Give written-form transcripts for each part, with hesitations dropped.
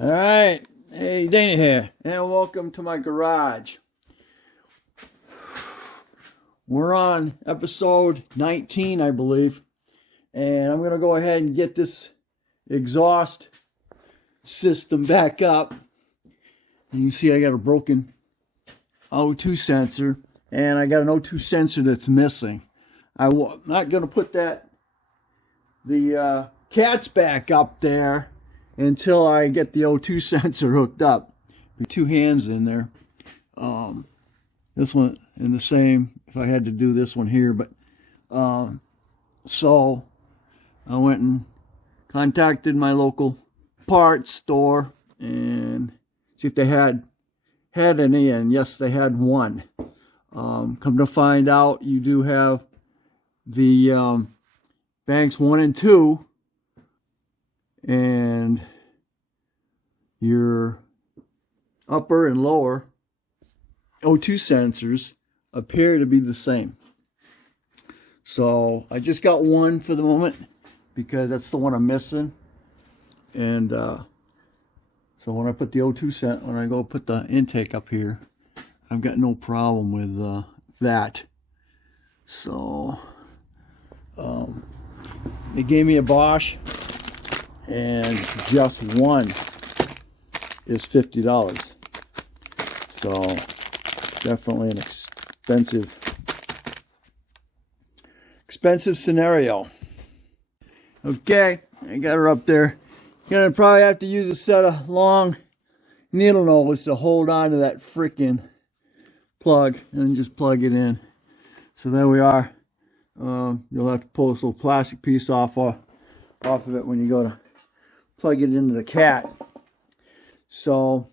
All right, hey, Dana here, and welcome to my garage. We're on episode 19, I believe, and I'm going to go ahead and get this exhaust system back up. You can see I got a broken O2 sensor, and I got an O2 sensor that's missing. I'm not going to put the cats back up there until I get the O2 sensor hooked up. With two hands in there. This one in the same, if I had to do this one here, but so I went and contacted my local parts store and see if they had any, and yes, they had one. Come to find out, you do have the banks 1 and 2, and your upper and lower O2 sensors appear to be the same. So I just got one for the moment because that's the one I'm missing. And so when I put the O2 when I go put the intake up here, I've got no problem with that. So they gave me a Bosch, and just one is $50. So definitely an expensive scenario. Okay, I got her up there. Gonna probably have to use a set of long needle nose to hold on to that freaking plug and just plug it in. So there we are. You'll have to pull this little plastic piece off of it when you go to plug it into the cat. So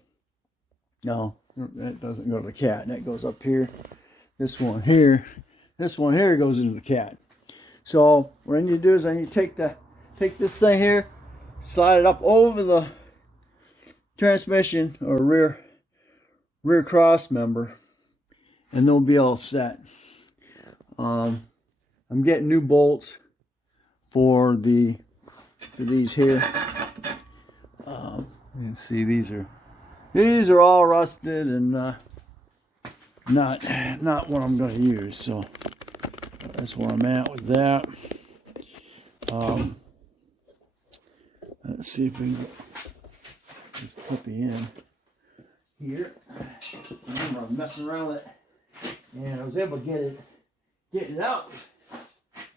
no, that doesn't go to the cat. That goes up here. This one here goes into the cat. So what I need to do is I need to take this thing here, slide it up over the transmission or rear cross member, and they'll be all set. I'm getting new bolts for these here. You can see these are all rusted and not what I'm going to use. So that's where I'm at with that. Let's see if we can get this puppy in here. I remember I was messing around with it, and I was able to get it out.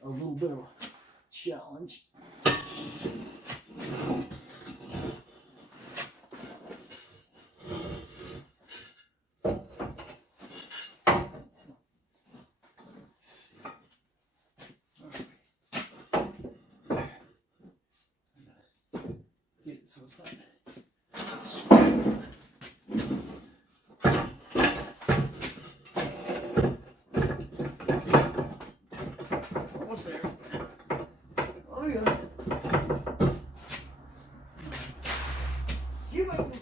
A little bit of a challenge. So it's like almost there. Oh yeah. You might move.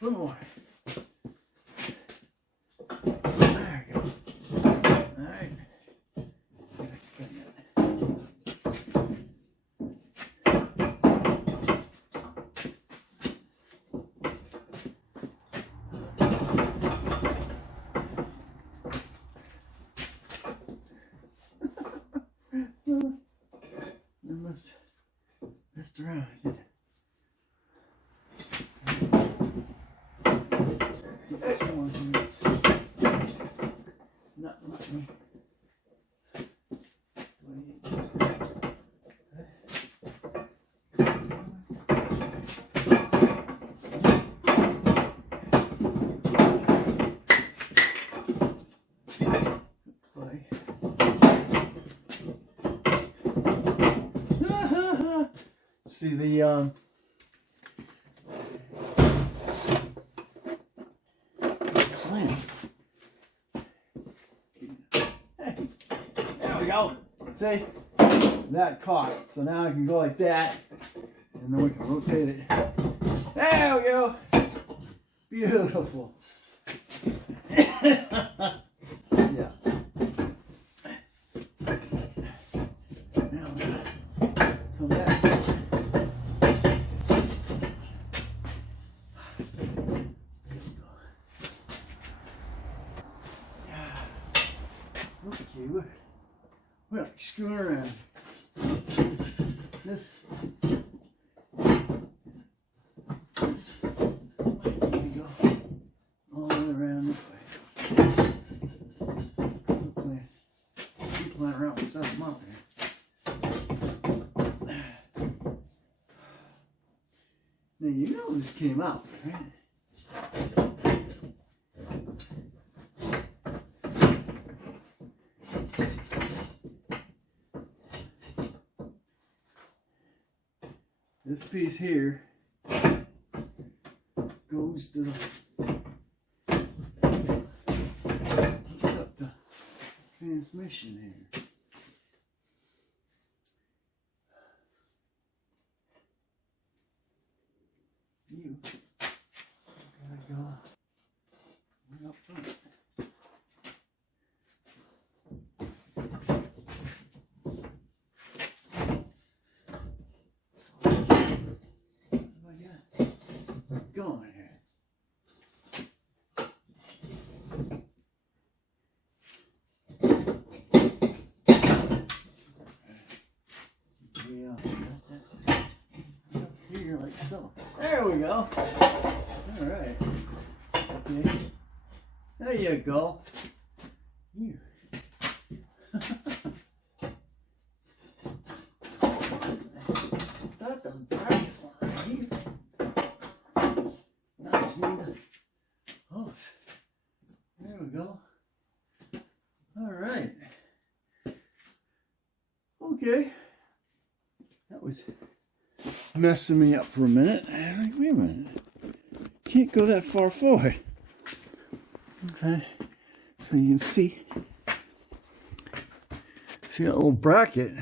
A little more. There we go. All right. Messed around. This one needs not much me. See the clamp. Hey, there we go. See, that caught. So now I can go like that, and then we can rotate it. There we go. Beautiful. Yeah. We're like screwing around. This might need to go all the way around this way. Keep playing around with something up here. Now you know this came out, right? This piece here goes to the hooks up the transmission here. You gotta go right up front. Going here. Up here like so. There we go. All right. Okay. There you go. Here. Thought the brackets were right here. Hose. There we go. All right. Okay. That was messing me up for a minute. I'm like, wait a minute. Can't go that far forward. Okay. So you can see that little bracket.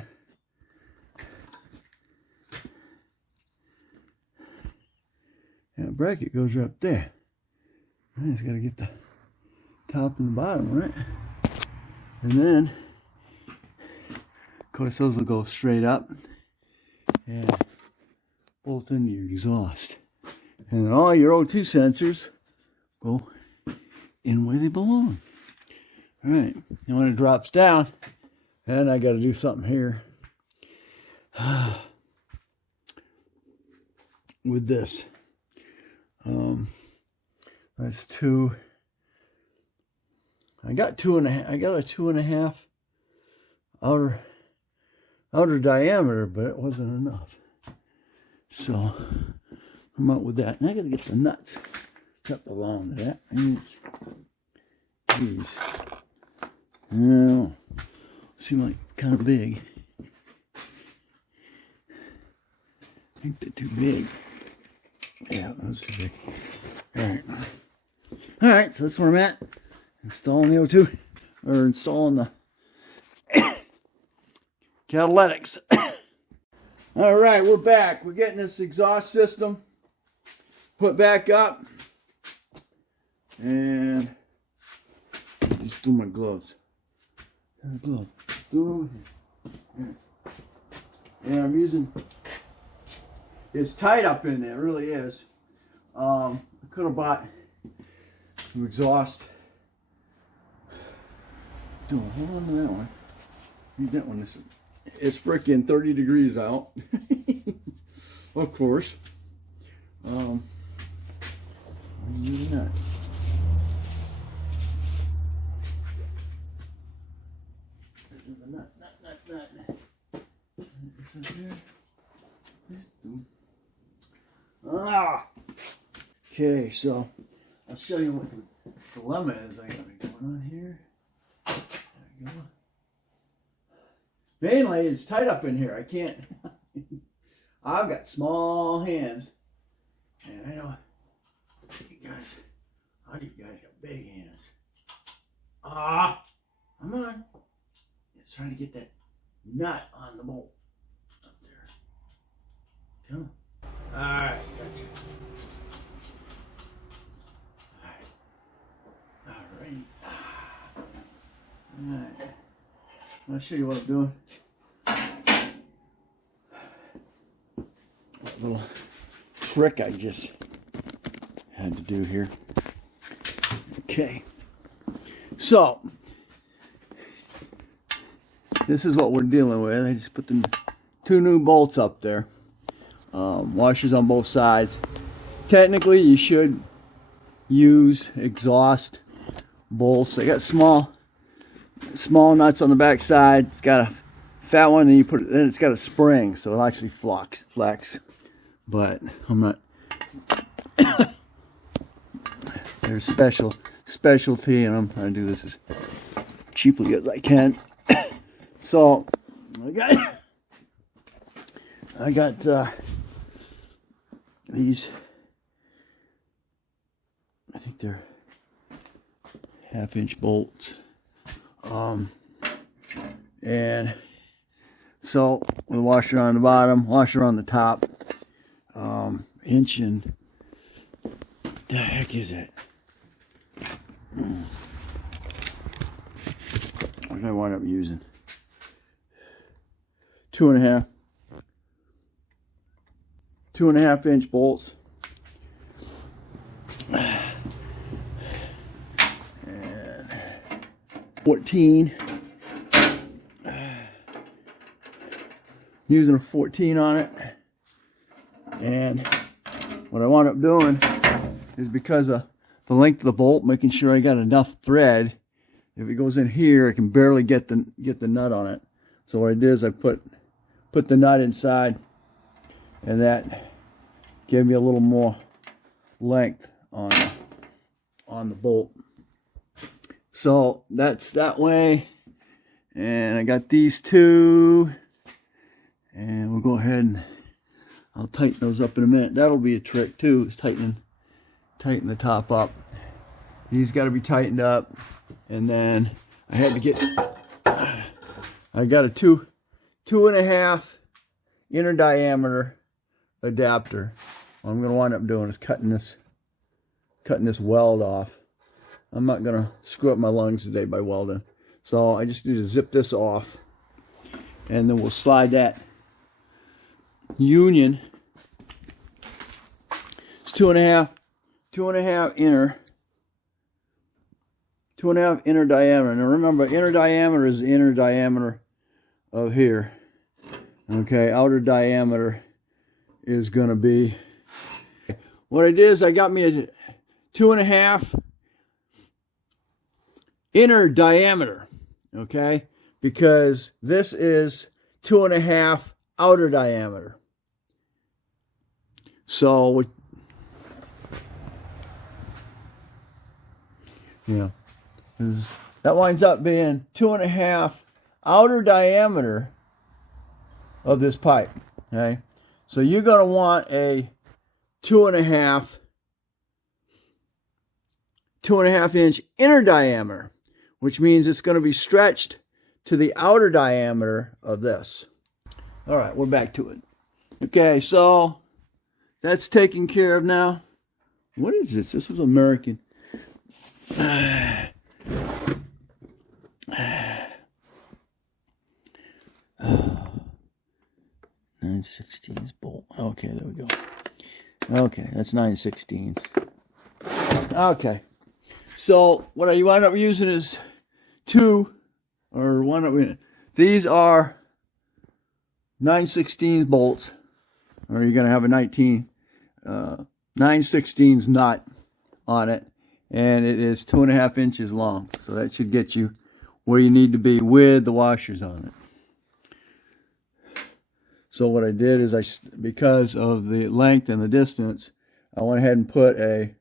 That bracket goes right up there. I just gotta get the top and the bottom, right? And then, of course, those will go straight up and bolt into your exhaust. And then all your O2 sensors go in where they belong. All right, and when it drops down, then I gotta do something here with this. That's two. I got a 2.5 outer diameter, but it wasn't enough. So I'm out with that. And I gotta get the nuts up along to that. These. Now, seem like kind of big. I think they're too big. Yeah, those are big. All right, so that's where I'm at. Installing the O2, or installing the catalytics. All right, we're back. We're getting this exhaust system put back up. And just do my gloves. Do it over here. And I'm using, it's tight up in there, it really is. I could have bought some exhaust. Hold on to that one. Need that one. It's freaking 30 degrees out. Of course. I'm using that. Nut. This up there. Okay, so I'll show you what the dilemma is I got going on here. There we go. Mainly, it's tight up in here. I can't. I've got small hands, and I know you guys. How do you guys got big hands? Come on. It's trying to get that nut on the bolt up there. Come on. All right, gotcha. Alright, I'll show you what I'm doing. That little trick I just had to do here. Okay, so this is what we're dealing with. I just put the 2 new bolts up there. Washers on both sides. Technically, you should use exhaust bolts. They got small nuts on the back side. It's got a fat one, and then it's got a spring, so it'll actually flex. But I'm not. There's specialty, and I'm trying to do this as cheaply as I can. So I got these. I think they're 1/2-inch bolts. And so with a washer on the bottom, washer on the top, inch and what the heck is it? What did I wind up using? 2.5-inch bolts. And 14. Using a 14 on it. And what I wound up doing is, because of the length of the bolt, making sure I got enough thread. If it goes in here, I can barely get the nut on it. So what I did is I put the nut inside, and that gave me a little more length on the bolt. So that's that way. And I got these 2, and we'll go ahead and I'll tighten those up in a minute. That'll be a trick too, is tighten the top up. These got to be tightened up, and then I had to get. I got a 2.5 inner diameter adapter. What I'm going to wind up doing is cutting this weld off. I'm not going to screw up my lungs today by welding, so I just need to zip this off, and then we'll slide that union. It's 2.5 inner. 2.5 inner diameter. Now remember, inner diameter is the inner diameter of here. Okay, outer diameter is going to be. What I did is I got me a 2.5 inner diameter. Okay, because this is 2.5 outer diameter. So, yeah. That winds up being 2.5 outer diameter of this pipe. Okay, so you're going to want a 2.5 inch inner diameter, which means it's going to be stretched to the outer diameter of this. All right, we're back to it. Okay, so that's taken care of now. What is this? This was American. 9/16 bolt. Okay, there we go. Okay, that's 9/16. Okay, so what I wind up using is these are 9/16 bolts, or you're gonna have a 9/16 nut on it, and it is 2.5 inches long. So that should get you where you need to be with the washers on it. So what I did is because of the length and the distance, I went ahead and put a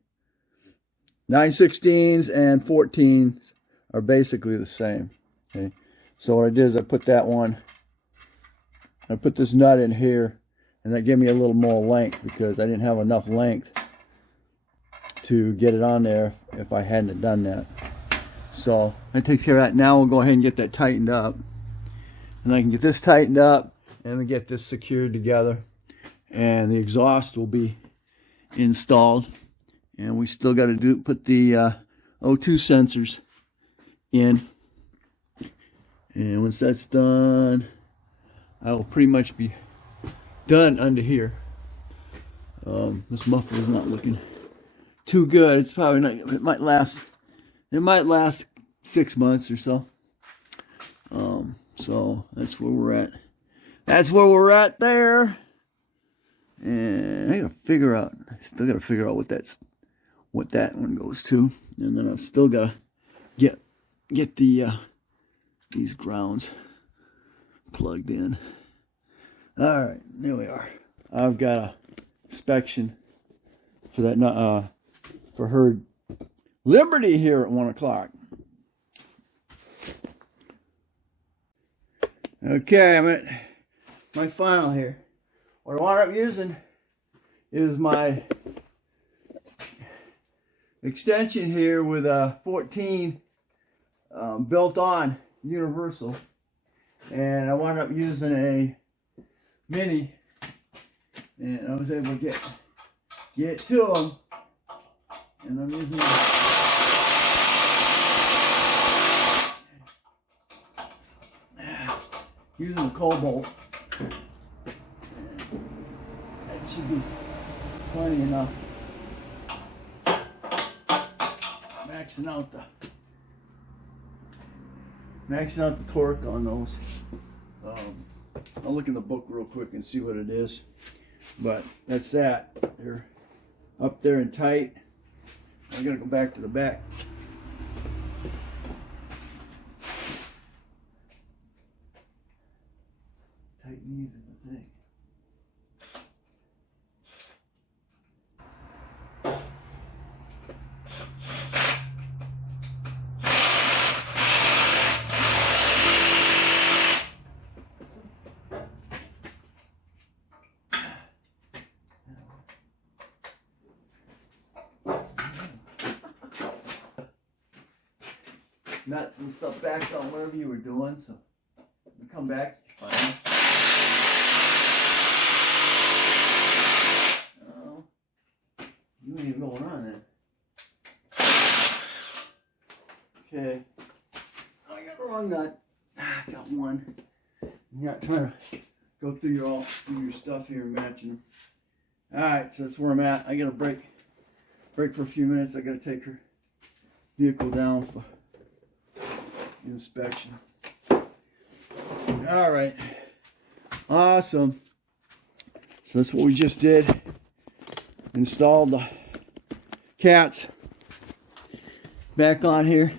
9/16 and 14s are basically the same. Okay, so what I did is I put this nut in here, and that gave me a little more length because I didn't have enough length to get it on there if I hadn't done that. So that takes care of that. Now we'll go ahead and get that tightened up, and I can get this tightened up and then get this secured together, and the exhaust will be installed, and we still got to put the O2 sensors in, and once that's done, I will pretty much be done under here. This muffler is not looking too good. It's probably not. It might last 6 months or so. So that's where we're at. That's where we're at there. And I still gotta figure out what that one goes to. And then I still gotta get these grounds plugged in. All right, there we are. I've got a inspection for that for her Liberty here at 1 o'clock. Okay, I'm at my final here. What I wound up using is my extension here with a 14 built-on universal, and I wound up using a mini, and I was able to get to them, and I'm using the cobalt. That should be plenty enough. Maxing out the torque on those. I'll look in the book real quick and see what it is. But that's that. They're up there and tight. I'm gonna go back to the back. Tighten these in the thing. Nuts and stuff back on whatever you were doing, so you come back, fine. Oh, you ain't even going on then. Okay, I got the wrong nut. I got one. You're not trying to go through your stuff here and matching them. All right, so that's where I'm at. I got to break for a few minutes. I got to take her vehicle down for inspection. All right, awesome. So that's what we just did. Installed the cats back on here.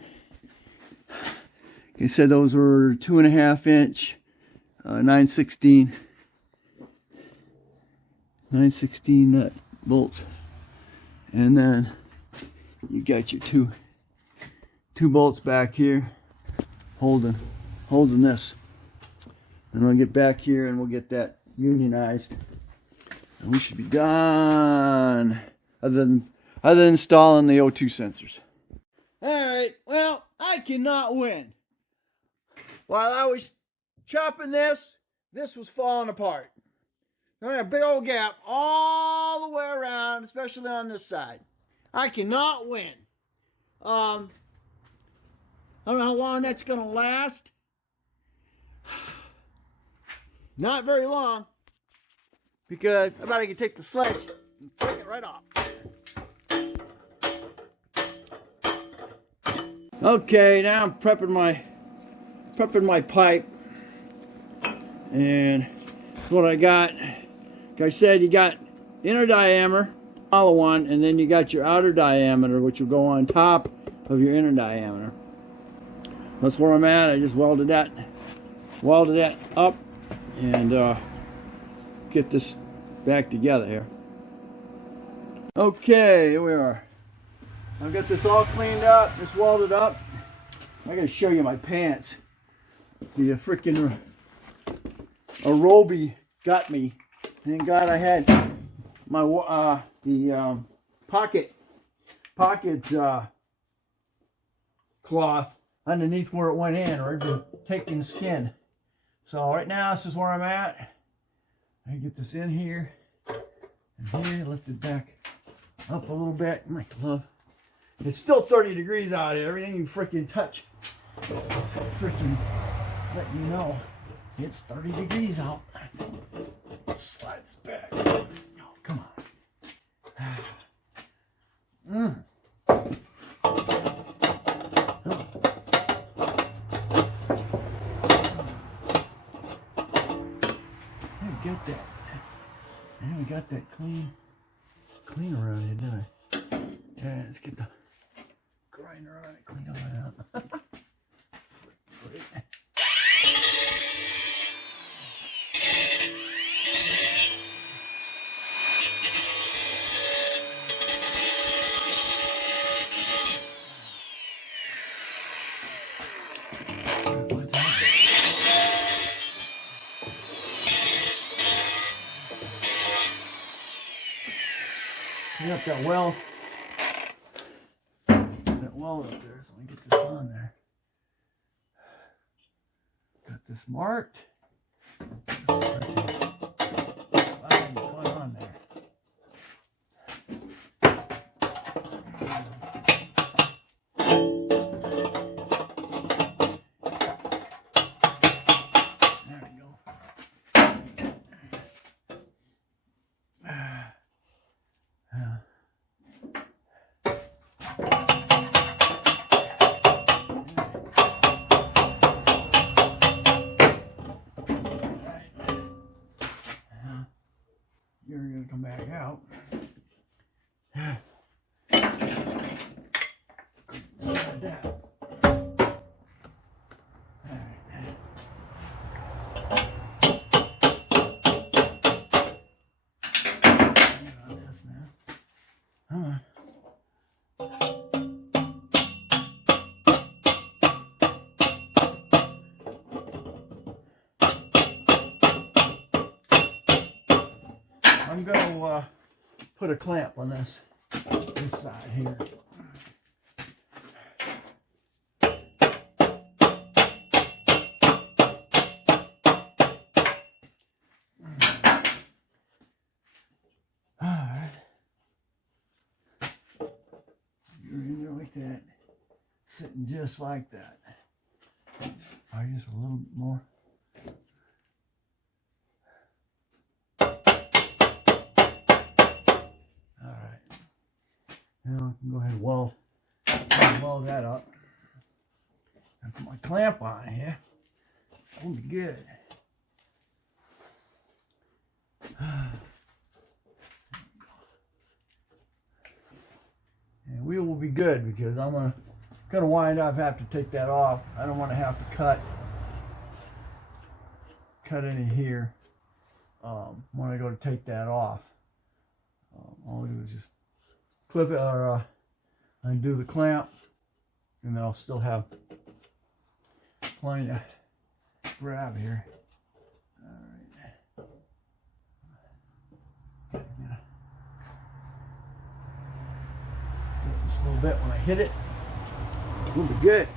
They said those were 2.5 inch 9/16 nut bolts, and then you got your two bolts back here holding this. And I'll get back here and we'll get that unionized, and we should be done, other than installing the O2 sensors. All right, well, I cannot win. While I was chopping this was falling apart. There was a big old gap all the way around, especially on this side. I cannot win. I don't know how long that's going to last. Not very long, because I bet I can take the sledge and take it right off. Okay, now I'm prepping my pipe, and that's what I got. Like I said, you got inner diameter, hollow one, and then you got your outer diameter, which will go on top of your inner diameter. That's where I'm at. I just welded that up and get this back together here. Okay, here we are. I've got this all cleaned up, it's welded up. I gotta show you my pants. The freaking aerobie got me. Thank God I had my pocket cloth underneath where it went in, or it'd been taking skin. So right now, this is where I'm at. I get this in here and here, lift it back up a little bit. My glove. It's still 30 degrees out here. Everything you freaking touch, it's freaking let you know it's 30 degrees out. Let's slide this back. Oh, come on. And we got that clean around here, didn't I? Yeah, let's get the grinder on it, clean all that out. Clean up that well. That well up there, so we get this on there. Got this marked. Slide and put on there. There we go. You're going to come back out. Slide that. I'm going to put a clamp on this side here. Alright. You're in there like that. Sitting just like that. Probably just a little bit more. Now I can go ahead and weld that up. I put my clamp on here. That'll be good. And we will be good because I'm gonna wind up have to take that off. I don't want to have to cut any here when I go to take that off. All I do is just clip it or undo the clamp, and I'll still have plenty of grab here. All right. Yeah. Just a little bit when I hit it. We'll be good.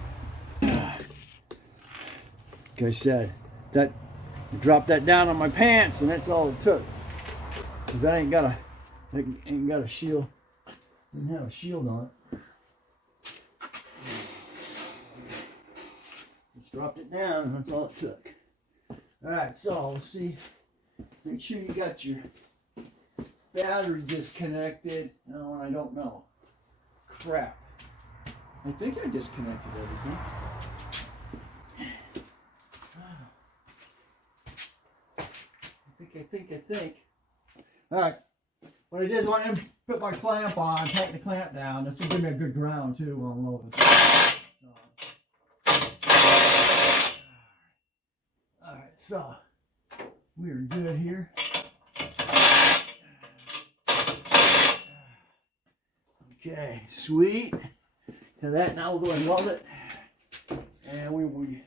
Like I said, that drop that down on my pants, and that's all it took. Cause I ain't got a shield. Didn't have a shield on it. Just dropped it down, and that's all it took. Alright, so let's see. Make sure you got your battery disconnected. No, I don't know. Crap. I think I disconnected everything. I think. Alright. What I did is I want to put my clamp on, tighten the clamp down. This will give me a good ground too while I'm loading. Alright, so we're good here. Okay, sweet. And that now we'll go ahead and weld it. And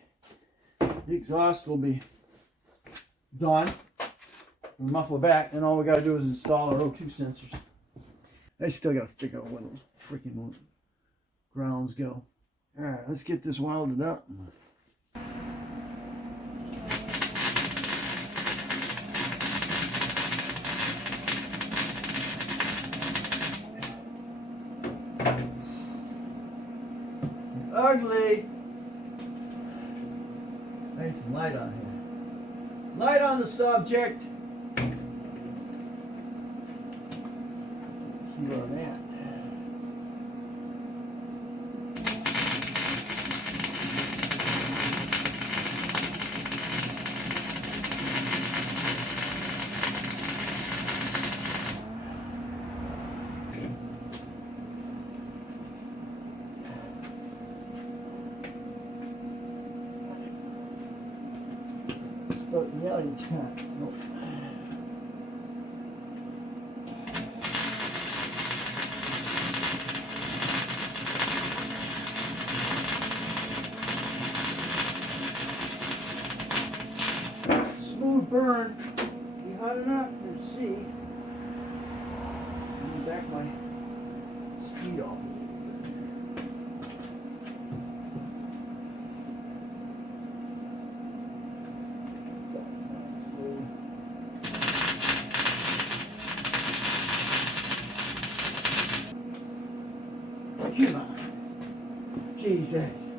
the exhaust will be done. We'll muffle it back, and all we got to do is install our O2 sensors. I still got to figure out where the freaking grounds go. Alright, let's get this welded up. Ugly. I need some light on here. Light on the subject. Let's see where I'm at. start yelling. Nope. Smooth burn. Be hot enough. Let's see. Let me back my speed off. Come on. Jesus.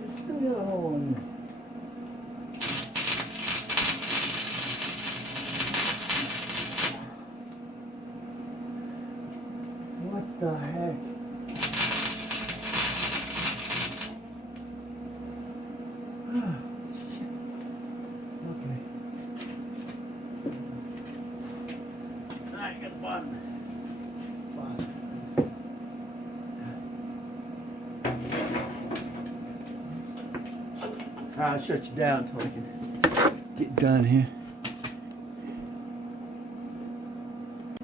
There's still got a hole in there. What the heck? Okay. Alright, got the bottom. I'll shut you down until I can get done here.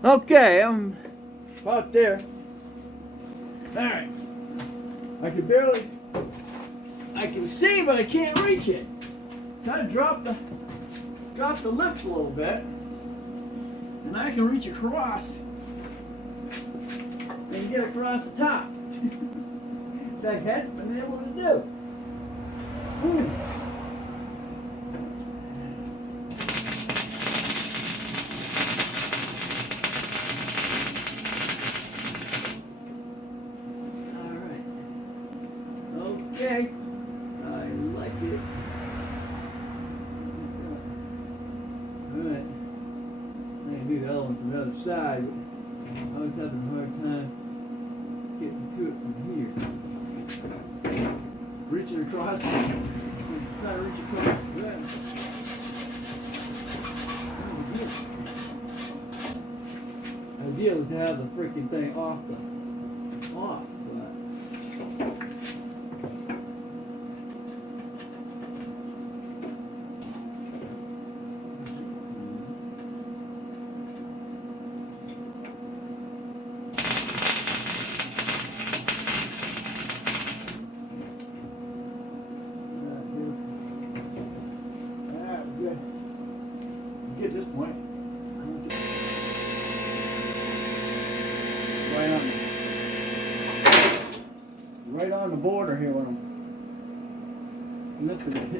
Okay, I'm about there. Alright. I can see, but I can't reach it. So I dropped the lift a little bit. And I can reach across and get across the top. Which I hadn't been able to do. Okay, I like it. Alright, I can do the other one from the other side, but I was having a hard time getting to it from here. Reaching across, trying to reach across. Good. Ideal is to have the freaking thing off. At this point, right on the border here when I'm lifting and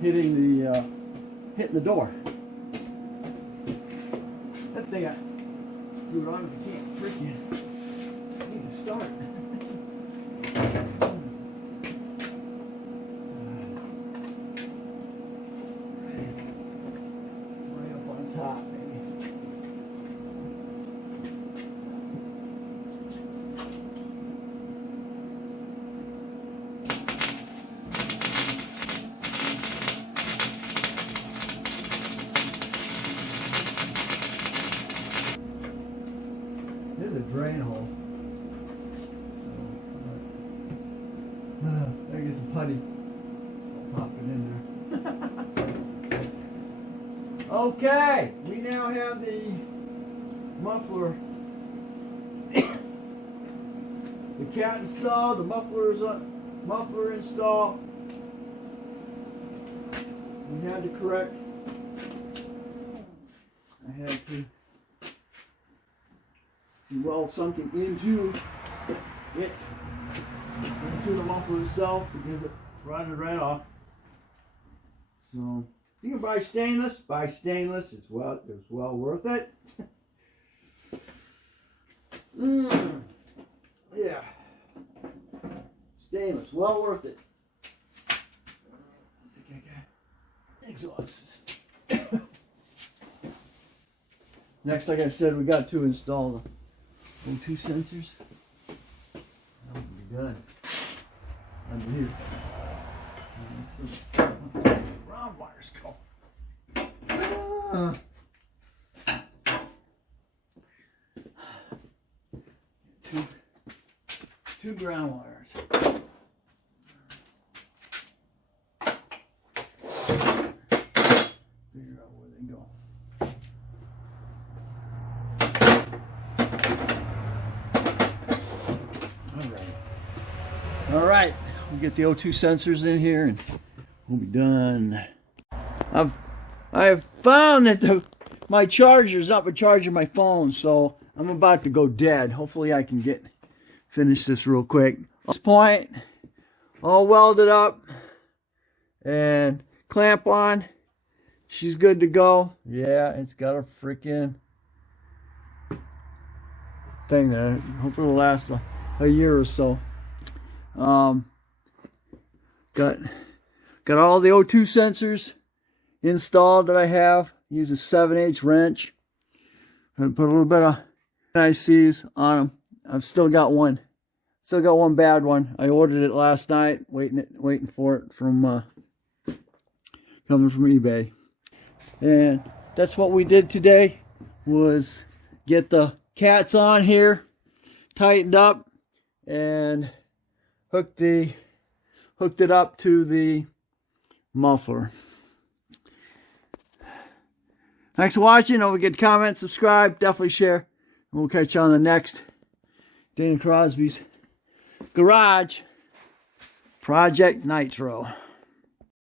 hitting the door. That thing I do it on if you can't freaking see the start. There's a drain hole. So, I get some putty. I'll pop it in there. Okay, we now have the muffler. The cat installed, the muffler installed. We had to correct. I had to weld something into the muffler itself because it rotted right off. So you can buy stainless. It's well worth it. Yeah, stainless, well worth it. I think I got exhaust system. Next, like I said, we got to install the O2 sensors. That would be good. ground wires go. Two ground wires. Figure out where they go. All right, we'll get the O2 sensors in here and we'll be done. I've found that my charger's not for charging my phone, so I'm about to go dead. Hopefully I can finish this real quick. At this point, all welded up and clamp on. She's good to go. Yeah, it's got a freaking thing there. Hopefully it'll last a year or so. Got all the O2 sensors installed that I have. Use a 7/8 wrench and put a little bit of ICs on them. I've still got one bad one. I ordered it last night, waiting for it from coming from eBay. And that's what we did today, was get the cats on here, tightened up, and hooked it up to the muffler. Thanks for watching. Don't forget to comment, subscribe, definitely share. And we'll catch you on the next Dana Crosby's Garage Project Nitro.